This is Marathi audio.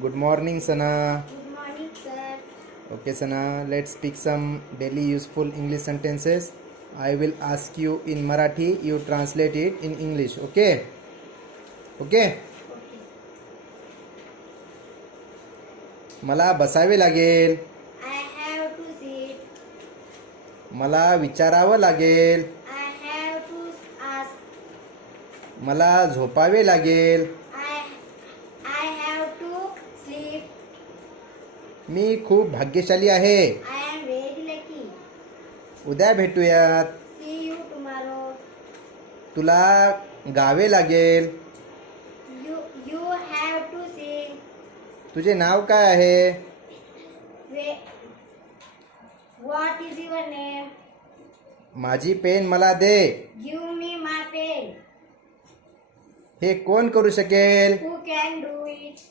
Good morning, Sana. Good morning, sir. Okay, Sana, let's speak some daily useful English sentences. I will ask you in Marathi, you translate it in English. Okay? Okay? Okay. मला बसावे लागेल. I have to sit. मला विचारावं लागेल. I have to ask. मला झोपावे लागेल. I have to sleep. मी खूप भाग्यशाली आहे. I am very lucky. उद्या भेटूयात. See you tomorrow. तुला गावे लागेल. You have to sing. तुझे नाव काय आहे? What is your name? माझी पेन मला दे. Give me my pen. हे कोण करू शकेल? Who can do it?